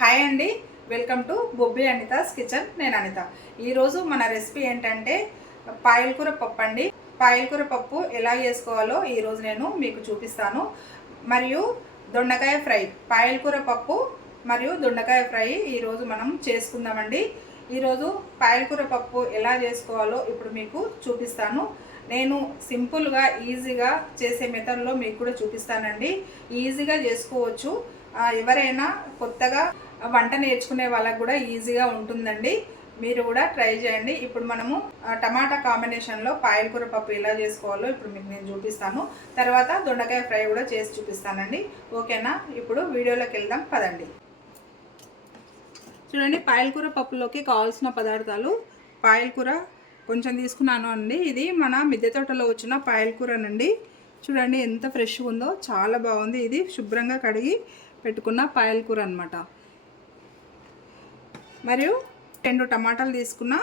Hi అండి. Welcome to Bobbi Anitha's kitchen నేను అనిత. ఈరోజు మన రెసిపీ ఏంటంటే పాయలకూర పప్పు అండి. పాయలకూర పప్పు ఎలా చేసుకోవాలో ఈరోజు నేను మీకు చూపిస్తాను. మరియు దొండకాయ ఫ్రై. పాయలకూర పప్పు మరియు దొండకాయ ఫ్రై ఈరోజు మనం చేసుకుందామండి. ఈరోజు పాయలకూర పప్పు ఎలా చేసుకోవాలో ఇప్పుడు మీకు చూపిస్తాను. నేను సింపుల్గా ఈజీగా చేసే మెథడ్లో మీకు కూడా చూపిస్తానండి. ఈజీగా చేసుకోవచ్చు. ఎవరైనా కొత్తగా వంట నేర్చుకునే వాళ్ళకు కూడా ఈజీగా ఉంటుందండి. మీరు కూడా ట్రై చేయండి. ఇప్పుడు మనము టమాటా కాంబినేషన్లో పాయలకూర పప్పు ఎలా చేసుకోవాలో ఇప్పుడు మీకు నేను చూపిస్తాను. తర్వాత దొండకాయ ఫ్రై కూడా చేసి చూపిస్తానండి. ఓకేనా? ఇప్పుడు వీడియోలోకి వెళ్దాం. పదండి. చూడండి పాయలకూర పప్పులోకి కావాల్సిన పదార్థాలు. పాయలకూర కొంచెం తీసుకున్నాను అండి. ఇది మన మిద్దె తోటలో వచ్చిన పాయలకూరనండి చూడండి ఎంత ఫ్రెష్గా ఉందో. చాలా బాగుంది. ఇది శుభ్రంగా కడిగి పెట్టుకున్న పాయలకూర అనమాట మరియు రెండు టమాటాలు తీసుకున్నా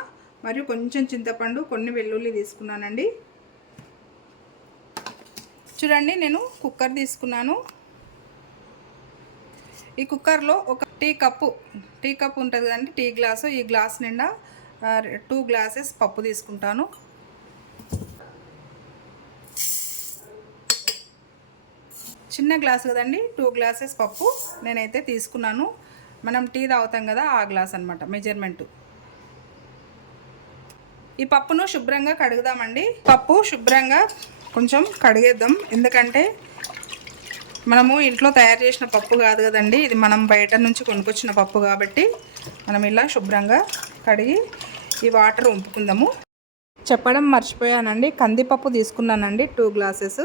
మరియు కొంచెం చింతపండు కొన్ని వెల్లుల్లి తీసుకున్నానండి. చూడండి నేను కుక్కర్ తీసుకున్నాను. ఈ కుక్కర్లో ఒక టీ కప్పు టీ కప్ ఉంటుంది కదండి టీ గ్లాసు. ఈ గ్లాస్ నిండా టూ గ్లాసెస్ పప్పు తీసుకుంటాను. చిన్న గ్లాస్ కదండి టూ గ్లాసెస్ పప్పు నేనైతే తీసుకున్నాను. మనం టీ తాగుతాం కదా ఆ గ్లాస్ అనమాట మెజర్మెంట్. ఈ పప్పును శుభ్రంగా కడుగుదామండి. పప్పు శుభ్రంగా కొంచెం కడిగేద్దాం. ఎందుకంటే మనము ఇంట్లో తయారు చేసిన పప్పు కాదు కదండి ఇది మనం బయట నుంచి కొనుక్కొచ్చిన పప్పు కాబట్టి మనం ఇలా శుభ్రంగా కడిగి ఈ వాటర్ ఉంపుకుందాము. చెప్పడం మర్చిపోయానండి కందిపప్పు తీసుకున్నానండి టూ గ్లాసెస్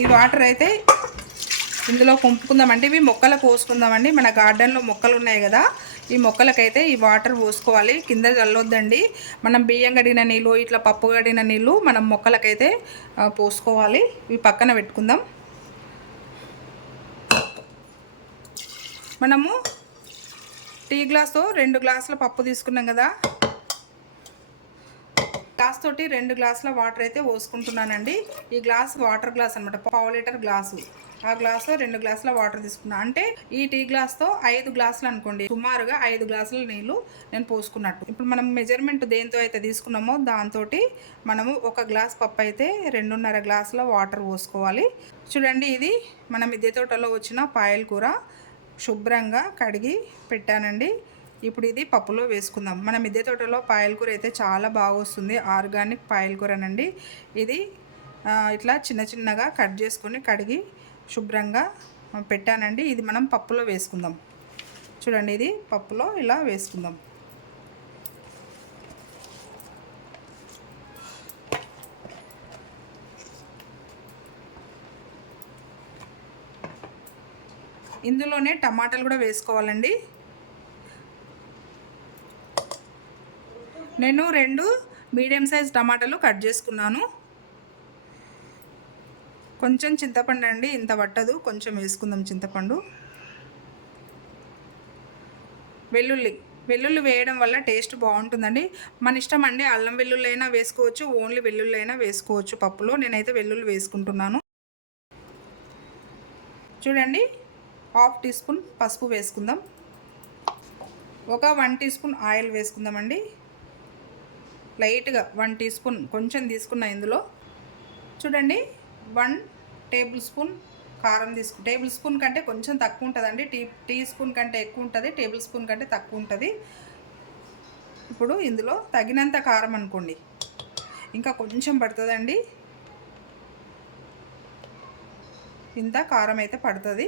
ఈ వాటర్ అయితే ఇందులో పంపుకుందామంటే ఇవి మొక్కలు పోసుకుందామండి మన గార్డెన్లో మొక్కలు ఉన్నాయి కదా ఈ మొక్కలకైతే ఈ వాటర్ పోసుకోవాలి. కింద చల్లొద్దండి. మనం బియ్యం కడిగిన నీళ్ళు ఇట్లా పప్పు కడిగిన నీళ్ళు మనం మొక్కలకైతే పోసుకోవాలి. ఇవి పక్కన పెట్టుకుందాం. మనము టీ గ్లాస్తో రెండు గ్లాసుల పప్పు తీసుకున్నాం కదా. గ్లాస్ తోటి రెండు గ్లాసుల వాటర్ అయితే పోసుకుంటున్నానండి. ఈ గ్లాస్ వాటర్ గ్లాస్ అనమాట పావు లీటర్ గ్లాసు. ఆ గ్లాసు రెండు గ్లాసుల వాటర్ తీసుకున్నా. అంటే ఈ టీ గ్లాస్తో ఐదు గ్లాసులు అనుకోండి. సుమారుగా ఐదు గ్లాసుల నీళ్ళు నేను పోసుకున్నట్టు. ఇప్పుడు మనం మెజర్మెంట్ దేంతో అయితే తీసుకున్నామో దాంతో మనము ఒక గ్లాస్ పప్పు అయితే రెండున్నర గ్లాసుల వాటర్ పోసుకోవాలి. చూడండి ఇది మన మిద్దె తోటలో వచ్చిన పాయల కూర శుభ్రంగా కడిగి పెట్టానండి. ఇప్పుడు ఇది పప్పులో వేసుకుందాం. మన మిద్దె తోటలో పాయలకూర అయితే చాలా బాగా వస్తుంది. ఆర్గానిక్ పాయలకూరనండి ఇది ఇట్లా చిన్న చిన్నగా కట్ చేసుకొని కడిగి శుభ్రంగా పెట్టానండి. ఇది మనం పప్పులో వేసుకుందాం. చూడండి ఇది పప్పులో ఇలా వేసుకుందాం. ఇందులోనే టమాటాలు కూడా వేసుకోవాలండి. నేను రెండు మీడియం సైజ్ టమాటాలు కట్ చేసుకున్నాను. కొంచెం చింతపండు అండి ఇంత పట్టదు. కొంచెం వేసుకుందాం చింతపండు. వెల్లుల్లి. వెల్లుల్లి వేయడం వల్ల టేస్ట్ బాగుంటుందండి. మన ఇష్టం అండి అల్లం వెల్లుల్లి అయినా వేసుకోవచ్చు ఓన్లీ వెల్లుల్లి అయినా వేసుకోవచ్చు పప్పులో. నేనైతే వెల్లుల్లి వేసుకుంటున్నాను. చూడండి హాఫ్ టీ స్పూన్ పసుపు వేసుకుందాం. ఒక వన్ టీ స్పూన్ ఆయిల్ వేసుకుందామండి. లైట్గా వన్ టీ స్పూన్ కొంచెం తీసుకున్న ఇందులో. చూడండి వన్ టేబుల్ స్పూన్ కారం తీసుకు టేబుల్ స్పూన్ కంటే కొంచెం తక్కువ ఉంటుందండి. టీ టీ స్పూన్ కంటే ఎక్కువ ఉంటుంది టేబుల్ స్పూన్ కంటే తక్కువ ఉంటుంది. ఇప్పుడు ఇందులో తగినంత కారం అనుకోండి. ఇంకా కొంచెం పడుతుందండి. ఇంత కారం అయితే పడుతుంది.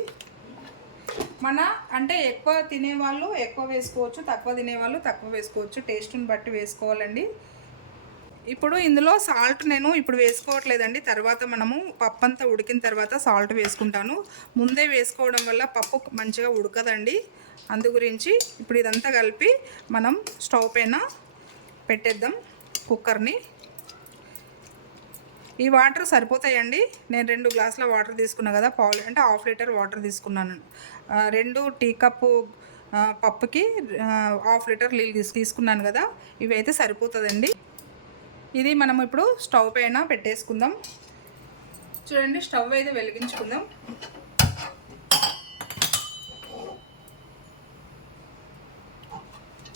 మన అంటే ఎక్కువ తినేవాళ్ళు ఎక్కువ వేసుకోవచ్చు తక్కువ తినేవాళ్ళు తక్కువ వేసుకోవచ్చు. టేస్ట్ని బట్టి వేసుకోవాలండి. ఇప్పుడు ఇందులో సాల్ట్ నేను ఇప్పుడు వేసుకోవట్లేదండి. తర్వాత మనము పప్పు అంతా ఉడికిన తర్వాత సాల్ట్ వేసుకుంటాను. ముందే వేసుకోవడం వల్ల పప్పు మంచిగా ఉడకదండి. అందు గురించి ఇప్పుడు ఇదంతా కలిపి మనం స్టవ్ పైన పెట్టేద్దాం కుక్కర్ని. ఈ వాటర్ సరిపోతాయండి. నేను రెండు గ్లాసుల వాటర్ తీసుకున్నా కదా పావు అంటే హాఫ్ లీటర్ వాటర్ తీసుకున్నాను. రెండు టీ కప్పు పప్పుకి హాఫ్ లీటర్ నీళ్ళు తీసుకున్నాను కదా ఇవి అయితే సరిపోతుందండి. ఇది మనం ఇప్పుడు స్టవ్ పైన పెట్టేసుకుందాం. చూడండి స్టవ్ అయితే వెలిగించుకుందాం.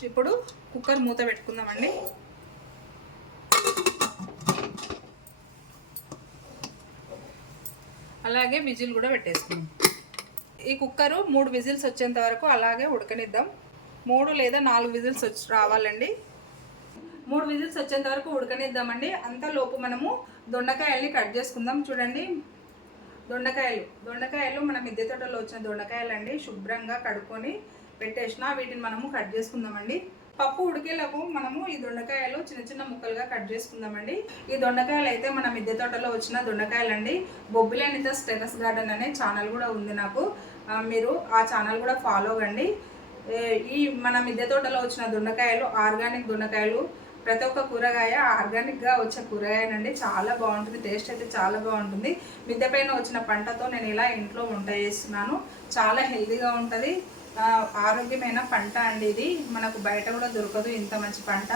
ఇప్పుడు కుక్కర్ మూత పెట్టుకుందామండి. అలాగే విజిల్ కూడా పెట్టేసుకుందాం. ఈ కుక్కరు మూడు విజిల్స్ వచ్చేంత వరకు అలాగే ఉడకనిద్దాం. మూడు లేదా నాలుగు విజిల్స్ వచ్చి రావాలండి. మూడు విజిల్స్ వచ్చేంత వరకు ఉడకనిద్దామండి. అంతలోపు మనము దొండకాయల్ని కట్ చేసుకుందాం. చూడండి. దొండకాయలు. దొండకాయలు మన మిద్దె తోటలో వచ్చిన దొండకాయలు అండి శుభ్రంగా కడుక్కొని పెట్టేసిన వీటిని మనము కట్ చేసుకుందామండి. పప్పు ఉడికేలోపు మనము ఈ దొండకాయలు చిన్న చిన్న ముక్కలుగా కట్ చేసుకుందామండి. ఈ దొండకాయలు అయితే మన మిద్దె తోటలో వచ్చిన దొండకాయలు అండి బొబ్బులేనిత స్టెరస్ గార్డెన్ అనే ఛానల్ కూడా ఉంది నాకు. మీరు ఆ ఛానల్ కూడా ఫాలో అవ్వండి. ఈ మన మిద్దె తోటలో వచ్చిన దొండకాయలు ఆర్గానిక్ దొండకాయలు ప్రతి ఒక్క కూరగాయ ఆర్గానిక్గా వచ్చే కూరగాయనండి. చాలా బాగుంటుంది. టేస్ట్ అయితే చాలా బాగుంటుంది. మిద్దె పైన వచ్చిన పంటతో నేను ఇలా ఇంట్లో వంట చేస్తున్నాను. చాలా హెల్తీగా ఉంటుంది. ఆరోగ్యమైన పంట అండి ఇది. మనకు బయట కూడా దొరకదు ఇంత మంచి పంట.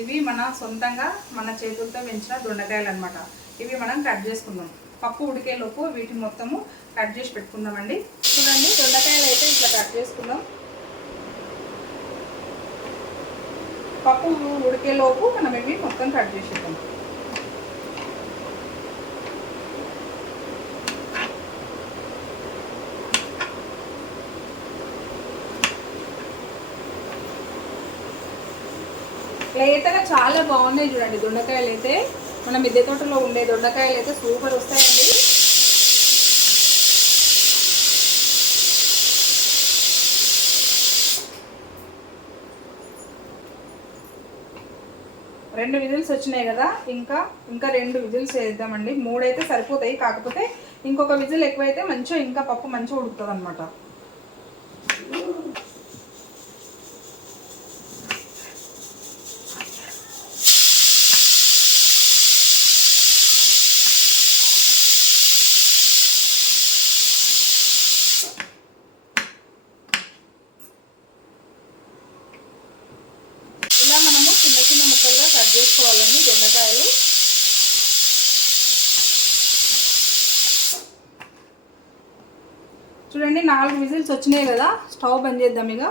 ఇవి మన సొంతంగా మన చేతులతో పెంచిన దొండకాయలు అనమాట ఇవి మనం కట్ చేసుకుందాం. పప్పు ఉడికేలోపు వీటిని మొత్తము కట్ చేసి పెట్టుకుందామండి. చూడండి దొండకాయలు అయితే ఇట్లా కట్ చేసుకుందాం. పప్పు ఉడికేలోపు మనం ఇవి మొత్తం కట్ చేసేద్దాం. లేతగా చాలా బాగున్నాయి చూడండి దొండకాయలు అయితే మన మిద్దె తోటలో ఉండే దొండకాయలు అయితే సూపర్ వస్తాయండి. రెండు విజిల్స్ వచ్చినాయి కదా ఇంకా ఇంకా రెండు విజిల్స్ వేద్దామండి మూడైతే సరిపోతాయి కాకపోతే ఇంకొక విజిల్ ఎక్కువైతే మంచిగా ఇంకా పప్పు మంచిగా ఉడుకుతుంది అనమాట ఇలా మనము చిన్న చిన్న ముక్కలుగా కట్ చేసుకోవాలండి దొండకాయలు చూడండి నాలుగు విజిల్స్ వచ్చినాయి కదా స్టవ్ బంద్ చేద్దాం ఇక.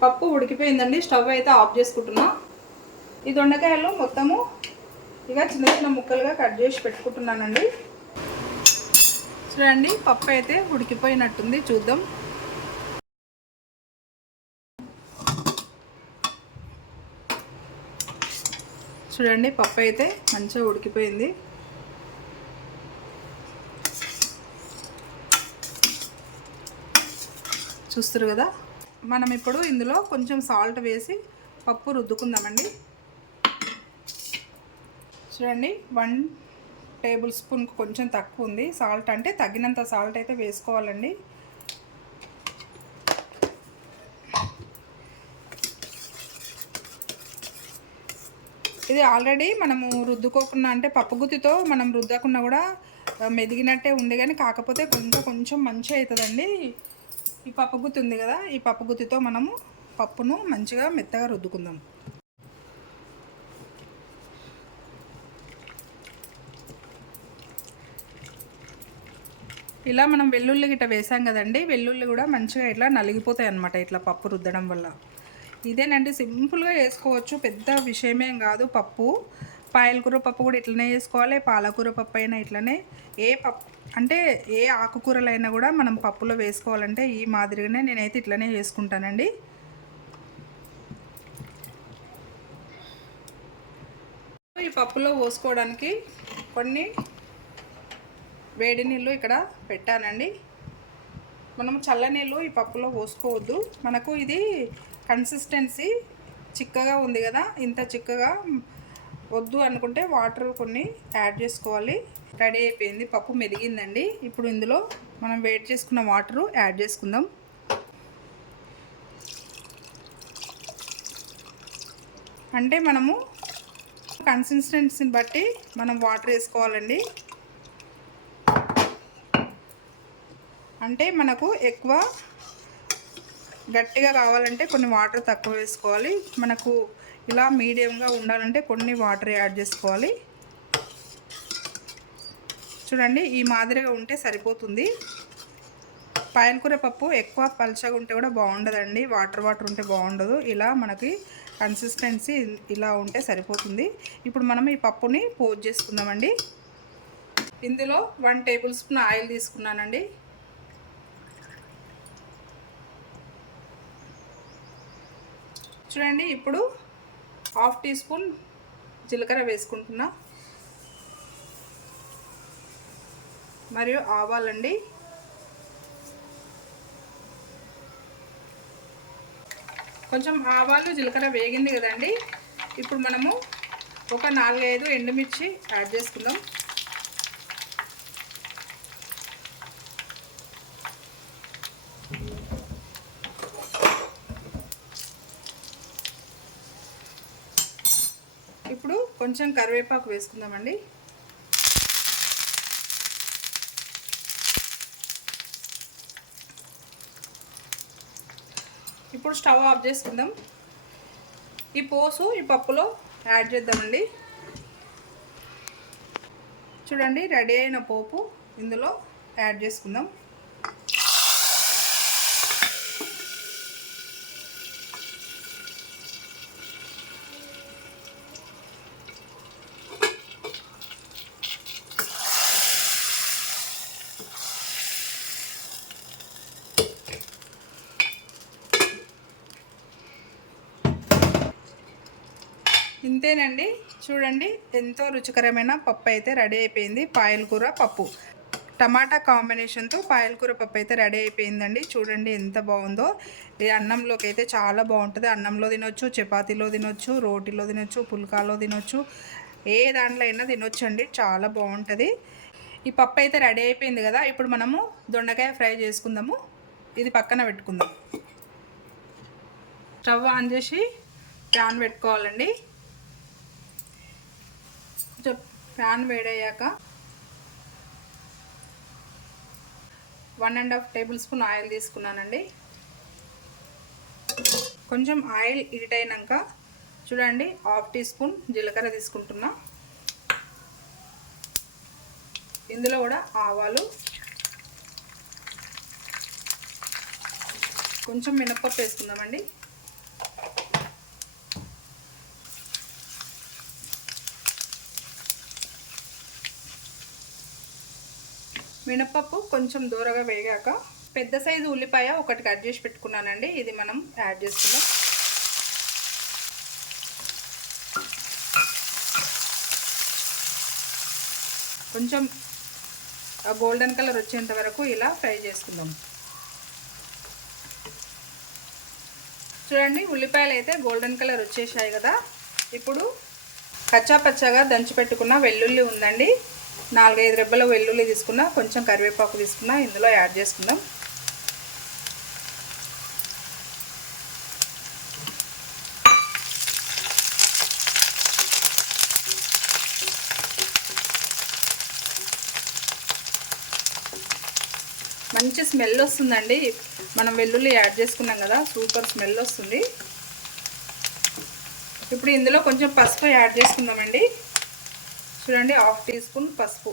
పప్పు ఉడికిపోయిందండి స్టవ్ అయితే ఆఫ్ చేసుకుంటున్నా. ఈ దొండకాయలు మొత్తము ఇక చిన్న చిన్న ముక్కలుగా కట్ చేసి పెట్టుకుంటున్నానండి. చూడండి పప్పు అయితే ఉడికిపోయినట్టుంది చూద్దాం. చూడండి పప్పు అయితే మంచిగా ఉడికిపోయింది. చూస్తారు కదా? మనం ఇప్పుడు ఇందులో కొంచెం సాల్ట్ వేసి పప్పు రుద్దుకుందామండి. చూడండి వన్ టేబుల్ స్పూన్కి కొంచెం తక్కువ ఉంది. సాల్ట్ అంటే తగినంత సాల్ట్ అయితే వేసుకోవాలండి. ఇది ఆల్రెడీ మనము రుద్దుకోకుండా అంటే పప్పుగుత్తితో మనం రుద్దకుండా కూడా మెదిగినట్టే ఉంది కానీ కాకపోతే కొంచెం కొంచెం మంచిగా అవుతుందండి ఈ పప్పు గుత్తి ఉంది కదా ఈ పప్పు గుత్తితో మనము పప్పును మంచిగా మెత్తగా రుద్దుకుందాం. ఇలా మనం వెల్లుల్లి గిట్ట వేసాం కదండి వెల్లుల్లి కూడా మంచిగా ఇట్లా నలిగిపోతాయి అన్నమాట ఇట్లా పప్పు రుద్దడం వల్ల. ఇదేనండి సింపుల్గా వేసుకోవచ్చు పెద్ద విషయమేం కాదు పప్పు. పాయలకూర పప్పు కూడా ఇట్లనే వేసుకోవాలి పాలకూర పప్పు అయినా ఇట్లనే. ఏ పప్పు అంటే ఏ ఆకుకూరలైనా కూడా మనం పప్పులో వేసుకోవాలంటే ఈ మాదిరిగానే నేనైతే ఇట్లనే వేసుకుంటానండి ఈ పప్పులో పోసుకోవడానికి కొన్ని వేడి నీళ్ళు ఇక్కడ పెట్టానండి. మనం చల్లనీళ్ళు ఈ పప్పులో పోసుకోవద్దు. మనకు ఇది కన్సిస్టెన్సీ చిక్కగా ఉంది కదా ఇంత చిక్కగా వద్దు అనుకుంటే వాటర్ కొన్ని యాడ్ చేసుకోవాలి. రెడీ అయిపోయింది. పప్పు మెదిగిందండి. ఇప్పుడు ఇందులో మనం వేడి చేసుకున్న వాటరు యాడ్ చేసుకుందాం. అంటే మనము కన్సిస్టెన్సీని బట్టి మనం వాటర్ వేసుకోవాలండి. అంటే మనకు ఎక్కువ గట్టిగా కావాలంటే కొన్ని వాటర్ తక్కువ వేసుకోవాలి. మనకు ఇలా మీడియంగా ఉండాలంటే కొన్ని వాటర్ యాడ్ చేసుకోవాలి. చూడండి ఈ మాదిరిగా ఉంటే సరిపోతుంది. పాయలకూర పప్పు ఎక్కువ పలుచగా ఉంటే కూడా బాగుండదండి. వాటర్ వాటర్ ఉంటే బాగుండదు. ఇలా మనకి కన్సిస్టెన్సీ ఇలా ఉంటే సరిపోతుంది. ఇప్పుడు మనం ఈ పప్పుని పోజ్ చేసుకుందామండి. ఇందులో వన్ టేబుల్ స్పూన్ ఆయిల్ తీసుకున్నానండి. చూడండి ఇప్పుడు హాఫ్ టీ స్పూన్ జీలకర్ర వేసుకుంటున్నా. మరియు ఆవాలండి. కొంచెం ఆవాలు జీలకర్ర వేగింది కదండి. ఇప్పుడు మనము ఒక నాలుగైదు ఎండుమిర్చి యాడ్ చేసుకుందాం ఇప్పుడు కొంచెం కరివేపాకు వేసుకుందామండి. ఇప్పుడు స్టవ్ ఆఫ్ చేసుకుందాం. ఈ పోసు ఈ పప్పులో యాడ్ చేద్దామండి. చూడండి రెడీ అయిన పోపు ఇందులో యాడ్ చేసుకుందాం ఇంతేనండి చూడండి ఎంతో రుచికరమైన పప్పు అయితే రెడీ అయిపోయింది. పాయలకూర పప్పు. టమాటా కాంబినేషన్తో పాయలకూర పప్పు అయితే రెడీ అయిపోయిందండి. చూడండి ఎంత బాగుందో. ఈ అన్నంలోకి అయితే చాలా బాగుంటుంది. అన్నంలో తినొచ్చు చపాతీలో తినొచ్చు రోటీలో తినొచ్చు పుల్కాలో తినొచ్చు. ఏ దాంట్లో అయినా తినొచ్చు అండి చాలా బాగుంటుంది. ఈ పప్పు అయితే రెడీ అయిపోయింది కదా. ఇప్పుడు మనము దొండకాయ ఫ్రై చేసుకుందాము. ఇది పక్కన పెట్టుకుందాం. స్టవ్ ఆన్ చేసి ప్యాన్ పెట్టుకోవాలండి. ఫ్యాన్ ప్యాన్ వేడయ్యాక one and half table spoon oil తీసుకున్నానండి. కొంచెం ఆయిల్ హీట్ అయినాక చూడండి హాఫ్ టీ స్పూన్ జీలకర్ర తీసుకుంటున్నా. ఇందులో కూడా ఆవాలు కొంచెం మినప్పప్పు వేసుకుందామండి. మినప్పప్పు కొంచెం దూరగా వేగాక పెద్ద సైజు ఉల్లిపాయ ఒకటి కట్ చేసి పెట్టుకున్నానండి. ఇది మనం యాడ్ చేసుకుందాం. కొంచెం గోల్డెన్ కలర్ వచ్చేంత వరకు ఇలా ఫ్రై చేసుకుందాం. చూడండి ఉల్లిపాయలు అయితే గోల్డెన్ కలర్ వచ్చేసాయి కదా. ఇప్పుడు కచ్చా పచ్చగా దంచి పెట్టుకున్న వెల్లుల్లి ఉందండి. నాలుగైదు రెబ్బల వెల్లుల్లి తీసుకున్నా కొంచెం కరివేపాకు తీసుకున్నా ఇందులో యాడ్ చేసుకుందాం. మంచి స్మెల్ వస్తుందండి. మనం వెల్లుల్లి యాడ్ చేసుకున్నాం కదా సూపర్ స్మెల్ వస్తుంది. ఇప్పుడు ఇందులో కొంచెం పసుపు యాడ్ చేసుకుందామండి. చూడండి హాఫ్ టీ స్పూన్ పసుపు.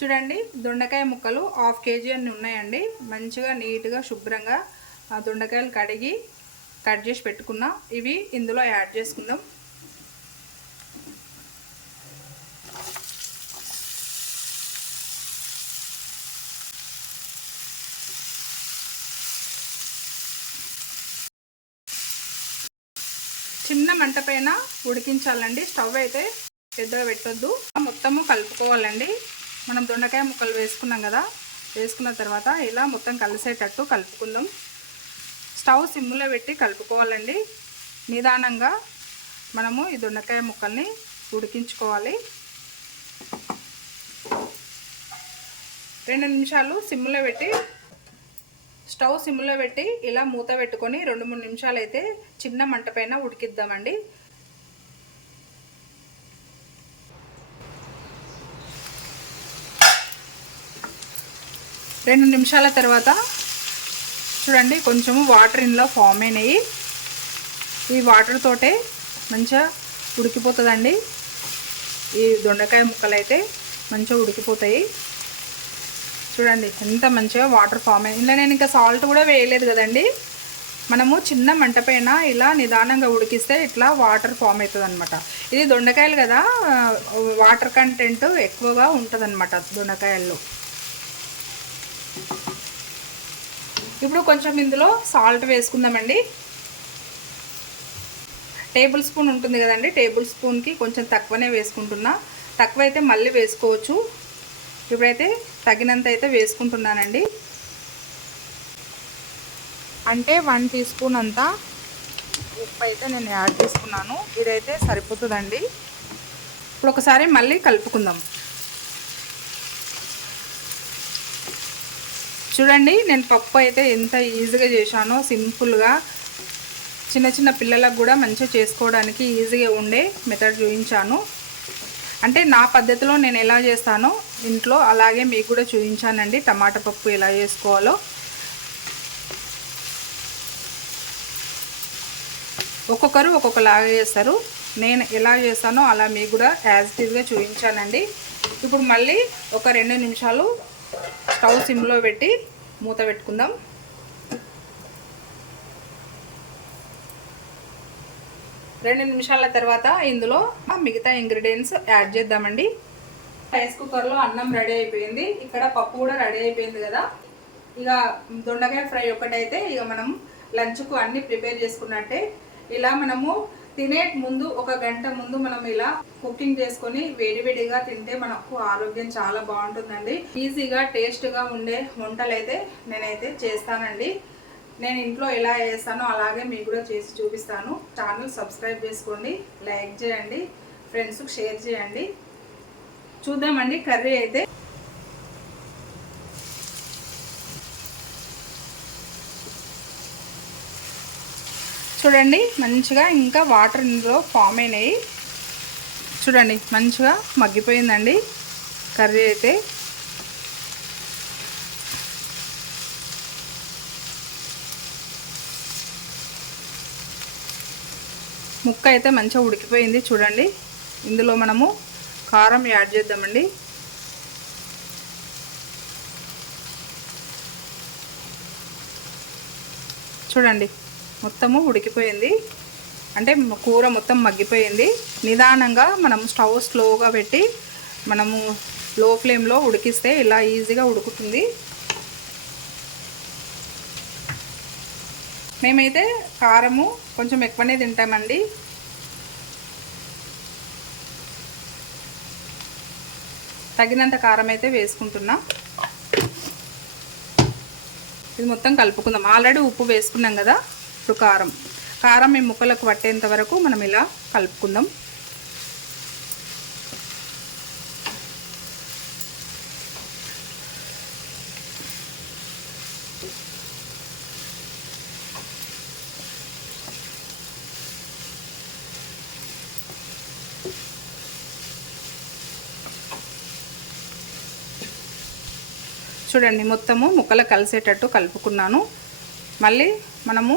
చూడండి దొండకాయ ముక్కలు హాఫ్ కేజీ అన్ని ఉన్నాయండి. మంచిగా నీట్గా శుభ్రంగా ఆ దొండకాయలు కడిగి కట్ చేసి పెట్టుకున్నా. ఇవి ఇందులో యాడ్ చేసుకుందాం చిన్న మంట పైన ఉడికించాలండి. స్టవ్ అయితే పెద్దగా పెట్టొద్దు. మొత్తము కలుపుకోవాలండి. మనం దొండకాయ ముక్కలు వేసుకున్నాం కదా వేసుకున్న తర్వాత ఇలా మొత్తం కలిసేటట్టు కలుపుకుందాం. స్టవ్ సిమ్లో పెట్టి కలుపుకోవాలండి. నిదానంగా మనము ఈ దొండకాయ ముక్కల్ని ఉడికించుకోవాలి. రెండు నిమిషాలు సిమ్లో పెట్టి స్టవ్ సిమ్లో పెట్టి ఇలా మూత పెట్టుకొని రెండు మూడు నిమిషాలు అయితే చిన్న మంట పైన ఉడికిద్దామండి. రెండు నిమిషాల తర్వాత చూడండి కొంచెము వాటర్ ఇందులో ఫామ్ అయినాయి. ఈ వాటర్ తోటే మంచిగా ఉడికిపోతుందండి. ఈ దొండకాయ ముక్కలు అయితే మంచిగా ఉడికిపోతాయి. చూడండి ఎంత మంచిగా వాటర్ ఫామ్ అయింది ఇలా నేను ఇంకా సాల్ట్ కూడా వేయలేదు కదండి. మనము చిన్న మంట పైన ఇలా నిదానంగా ఉడికిస్తే ఇట్లా వాటర్ ఫామ్ అవుతుంది అనమాట ఇది దొండకాయలు కదా వాటర్ కంటెంట్ ఎక్కువగా ఉంటుంది అనమాట దొండకాయల్లో. ఇప్పుడు కొంచెం ఇందులో సాల్ట్ వేసుకుందామండి. టేబుల్ స్పూన్ ఉంటుంది కదండి టేబుల్ స్పూన్కి కొంచెం తక్కువనే వేసుకుంటున్నా. తక్కువ అయితే మళ్ళీ వేసుకోవచ్చు. ఇప్పుడైతే తగినంత అయితే వేసుకుంటున్నానండి. అంటే వన్ టీ స్పూన్ అంతా ఉప్పు అయితే నేను యాడ్ చేసుకున్నాను. ఇదైతే సరిపోతుందండి. ఇప్పుడు ఒకసారి మళ్ళీ కలుపుకుందాం. చూడండి నేను పప్పు అయితే ఎంత ఈజీగా చేశానో సింపుల్గా చిన్న చిన్న పిల్లలకు కూడా మంచిగా చేసుకోవడానికి ఈజీగా ఉండే మెథడ్ చూపించాను. అంటే నా పద్ధతిలో నేను ఎలా చేస్తానో ఇంట్లో అలాగే మీకు కూడా చూపించానండి టమాటా పప్పు ఎలా చేసుకోవాలో. ఒక్కొక్కరు ఒక్కొక్కలాగా చేస్తారు. నేను ఎలా చేస్తానో అలా మీకు కూడా యాజ్ టీజ్గా చూపించానండి. ఇప్పుడు మళ్ళీ ఒక రెండు నిమిషాలు స్టవ్ సిమ్లో పెట్టి మూత పెట్టుకుందాం. రెండు నిమిషాల తర్వాత ఇందులో మిగతా ఇంగ్రీడియంట్స్ యాడ్ చేద్దామండి. రైస్ కుక్కర్లో అన్నం రెడీ అయిపోయింది. ఇక్కడ పప్పు కూడా రెడీ అయిపోయింది కదా. ఇక దొండకాయ ఫ్రై ఒకటైతే ఇక మనం లంచ్కు అన్నీ ప్రిపేర్ చేసుకున్నట్టే. ఇలా మనము తినే ముందు ఒక గంట ముందు మనం ఇలా కుకింగ్ చేసుకొని వేడివేడిగా తింటే మనకు ఆరోగ్యం చాలా బాగుంటుందండి. ఈజీగా టేస్ట్గా ఉండే వంటలు అయితే నేనైతే చేస్తానండి. నేను ఇంట్లో ఎలా చేస్తానో అలాగే మీకు కూడా చేసి చూపిస్తాను. ఛానల్ సబ్స్క్రైబ్ చేసుకోండి లైక్ చేయండి ఫ్రెండ్స్కి షేర్ చేయండి. చూద్దామండి కర్రీ అయితే. చూడండి మంచిగా ఇంకా వాటర్ ఇందులో ఫామ్ అయినాయి. చూడండి మంచిగా మగ్గిపోయిందండి. కర్రీ అయితే. ముక్క అయితే మంచిగా ఉడికిపోయింది చూడండి. ఇందులో మనము కారం యాడ్ చేద్దామండి. చూడండి మొత్తము ఉడికిపోయింది. అంటే కూర మొత్తం మగ్గిపోయింది. నిదానంగా మనం స్టవ్ స్లోగా పెట్టి మనము లో ఫ్లేమ్లో ఉడికిస్తే ఇలా ఈజీగా ఉడుకుతుంది. మేమైతే కారము కొంచెం ఎక్కువనే తింటామండి. తగినంత కారం అయితే వేసుకుంటున్నా. ఇది మొత్తం కలుపుకుందాం. ఆల్రెడీ ఉప్పు వేసుకున్నాం కదా. ఇప్పుడు కారం. కారం ఈ ముక్కలకు పట్టేంత వరకు మనం ఇలా కలుపుకుందాం. చూడండి మొత్తము ముక్కలు కలిసేటట్టు కలుపుకున్నాను. మళ్ళీ మనము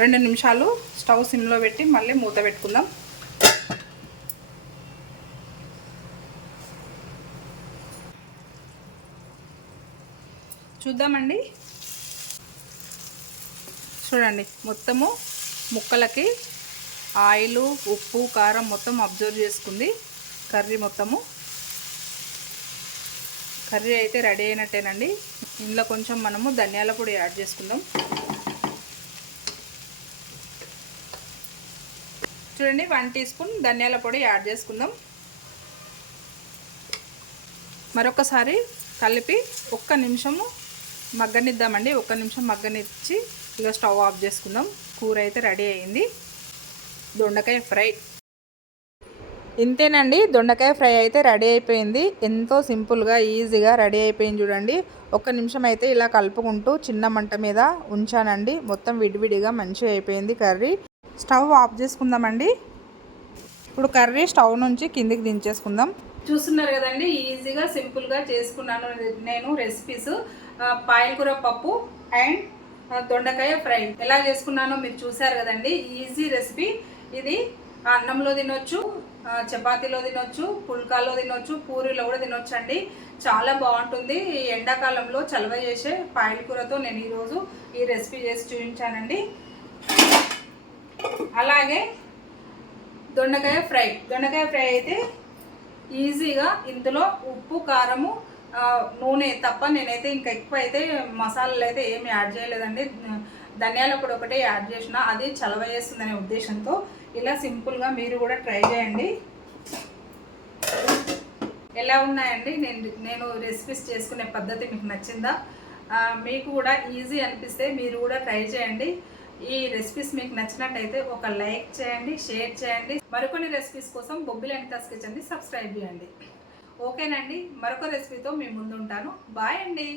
రెండు నిమిషాలు స్టవ్ సిమ్లో పెట్టి మళ్ళీ మూత పెట్టుకుందాం. చూద్దామండి. చూడండి మొత్తము ముక్కలకి ఆయిల్ ఉప్పు కారం మొత్తం అబ్జర్వ్ చేసుకుంది. కర్రీ మొత్తము. కర్రీ అయితే రెడీ అయినట్టేనండి. ఇందులో కొంచెం మనము ధనియాల పొడి యాడ్ చేసుకుందాం. చూడండి వన్ టీ స్పూన్ ధనియాల పొడి యాడ్ చేసుకుందాం. మరొకసారి కలిపి ఒక్క నిమిషము మగ్గనిద్దామండి. ఒక్క నిమిషం మగ్గనిచ్చి ఇక స్టవ్ ఆఫ్ చేసుకుందాం. కూర అయితే రెడీ అయింది దొండకాయ ఫ్రై. ఇంతేనండి దొండకాయ ఫ్రై అయితే రెడీ అయిపోయింది. ఎంతో సింపుల్గా ఈజీగా రెడీ అయిపోయింది చూడండి. ఒక్క నిమిషం అయితే ఇలా కలుపుకుంటూ చిన్న మంట మీద ఉంచానండి. మొత్తం విడివిడిగా మంచిగా అయిపోయింది కర్రీ. స్టవ్ ఆఫ్ చేసుకుందామండి. ఇప్పుడు కర్రీ స్టవ్ నుంచి కిందికి దించేసుకుందాం. చూస్తున్నారు కదండి ఈజీగా సింపుల్గా చేసుకున్నాను నేను రెసిపీస్ పాయకూర పప్పు అండ్ దొండకాయ ఫ్రై. ఎలా చేసుకున్నానో మీరు చూసారు కదండి ఈజీ రెసిపీ. ఇది అన్నంలో తినొచ్చు చపాతీలో తినొచ్చు పుల్కాలో తినొచ్చు పూరీలో కూడా తినొచ్చు అండి చాలా బాగుంటుంది. ఈ ఎండాకాలంలో చలవ చేసే పాయల కూరతో నేను ఈరోజు ఈ రెసిపీ చేసి చూపించానండి. అలాగే దొండకాయ ఫ్రై. దొండకాయ ఫ్రై అయితే ఈజీగా ఇందులో ఉప్పు కారము నూనె తప్ప నేనైతే ఇంకా ఎక్కువ అయితే మసాలాలు అయితే ఏమి యాడ్ చేయలేదండి. ధనియాల పొడి ఒకటే యాడ్ చేసిన అది చలవ చేస్తుందనే ఉద్దేశంతో ఇలా సింపుల్గా మీరు కూడా ట్రై చేయండి. ఎలా ఉన్నాయండి? నేను నేను రెసిపీస్ చేసుకునే పద్ధతి మీకు నచ్చిందా? మీకు కూడా ఈజీ అనిపిస్తే మీరు కూడా ట్రై చేయండి. ఈ రెసిపీస్ మీకు నచ్చినట్టయితే ఒక లైక్ చేయండి షేర్ చేయండి. మరికొన్ని రెసిపీస్ కోసం బొబ్బిలి అనితాస్ కిచెన్ని సబ్స్క్రైబ్ చేయండి. ఓకేనండి మరొక రెసిపీతో మీ ముందు ఉంటాను బాయ్ అండి.